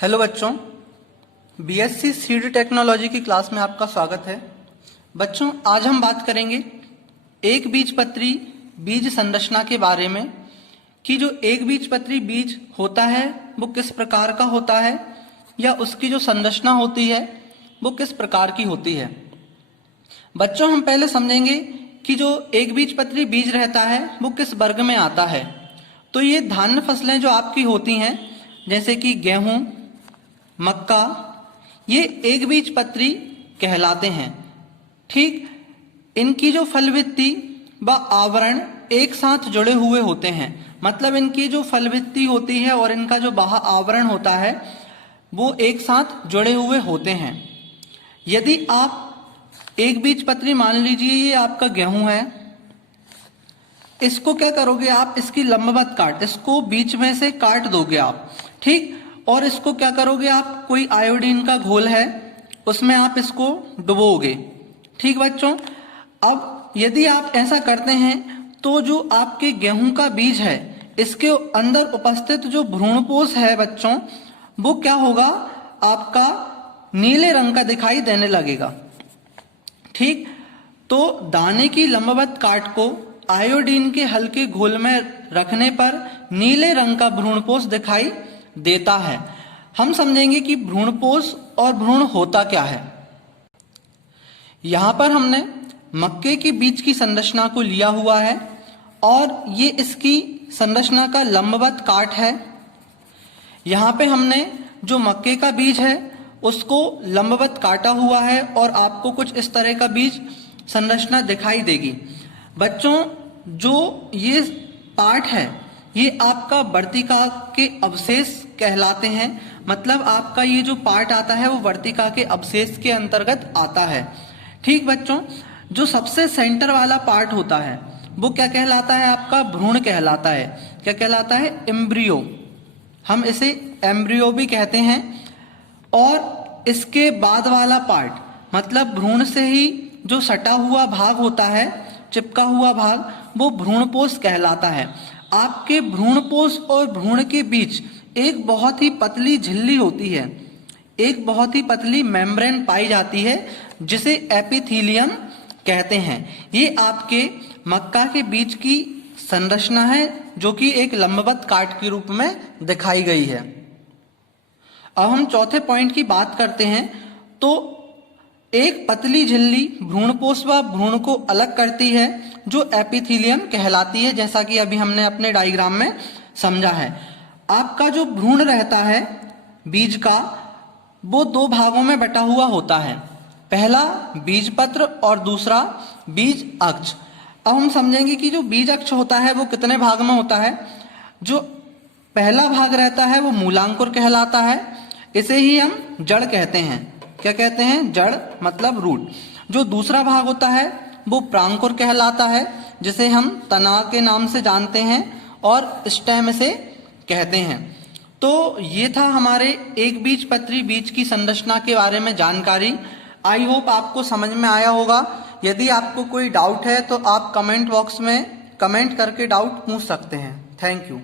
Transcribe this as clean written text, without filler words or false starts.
Hello बच्चों, BSc seed technology की class में आपका स्वागत है। बच्चों, आज हम बात करेंगे एक बीजपत्री बीज संरचना के बारे में कि जो एक बीजपत्री बीज होता है वो किस प्रकार का होता है या उसकी जो संरचना होती है वो किस प्रकार की होती है। बच्चों, हम पहले समझेंगे कि जो एक बीजपत्री बीज रहता है वो किस वर्ग में आता है। तो ये धान्य फसलें जो आपकी होती हैं जैसे कि गेहूं, मक्का, ये एक बीजपत्री कहलाते हैं। ठीक, इनकी जो फलभित्ति व आवरण एक साथ जुड़े हुए होते हैं, मतलब इनकी जो फलभित्ति होती है और इनका जो बाह्य आवरण होता है वो एक साथ जुड़े हुए होते हैं। यदि आप एक बीजपत्री मान लीजिए ये आपका गेहूं है, इसको क्या करोगे आप, इसकी लंबवत काट, इसको बीच में से काट दोगे आप। ठीक, और इसको क्या करोगे आप, कोई आयोडीन का घोल है उसमें आप इसको डुबोगे। ठीक बच्चों, अब यदि आप ऐसा करते हैं तो जो आपके गेहूं का बीज है इसके अंदर उपस्थित जो भ्रूणपोष है बच्चों, वो क्या होगा, आपका नीले रंग का दिखाई देने लगेगा। ठीक, तो दाने की लंबवत काट को आयोडीन के हल्के घोल में रखने पर नीले रंग का भ्रूणपोष दिखाई देता है। हम समझेंगे कि भ्रूणपोष और भ्रूण होता क्या है। यहां पर हमने मक्के के बीज की संरचना को लिया हुआ है और ये इसकी संरचना का लंबवत काट है। यहां पे हमने जो मक्के का बीज है उसको लंबवत काटा हुआ है और आपको कुछ इस तरह का बीज संरचना दिखाई देगी। बच्चों, जो ये पार्ट है ये आपका वर्तिका के अवशेष कहलाते हैं, मतलब आपका ये जो पार्ट आता है वो वर्तिका के अवशेष के अंतर्गत आता है। ठीक बच्चों, जो सबसे सेंटर वाला पार्ट होता है वो क्या कहलाता है, आपका भ्रूण कहलाता है। क्या कहलाता है, एम्ब्रियो, हम इसे एम्ब्रियो भी कहते हैं। और इसके बाद वाला पार्ट मतलब भ्रूण से ही जो सटा हुआ भाग होता है, चिपका हुआ भाग, वो भ्रूणपोष कहलाता है। आपके भ्रूणपोष और भ्रूण के बीच एक बहुत ही पतली झिल्ली होती है, एक बहुत ही पतली मेम्ब्रेन पाई जाती है जिसे एपिथीलियम कहते हैं। ये आपके मक्का के बीज की संरचना है जो कि एक लंबवत काट के रूप में दिखाई गई है। अब हम चौथे पॉइंट की बात करते हैं। तो एक पतली झिल्ली भ्रूणपोष व भ्रूण को अलग करती है जो एपिथीलियम कहलाती है, जैसा कि अभी हमने अपने डायग्राम में समझा है। आपका जो भ्रूण रहता है बीज का वो दो भागों में बटा हुआ होता है, पहला बीजपत्र और दूसरा बीज अक्ष। अब हम समझेंगे कि जो बीज अक्ष होता है वो कितने भाग में होता है। जो पहला भाग रहता है वो मूलांकुर कहलाता है, इसे ही हम जड़ कहते हैं। क्या कहते हैं, जड़ मतलब रूट। जो दूसरा भाग होता है वो प्रांकुर कहलाता है, जिसे हम तना के नाम से जानते हैं और स्टेम से कहते हैं। तो ये था हमारे एक बीजपत्री बीज की संरचना के बारे में जानकारी। आई होप आपको समझ में आया होगा। यदि आपको कोई डाउट है तो आप कमेंट बॉक्स में कमेंट करके डाउट पूछ सकते हैं। Thank you.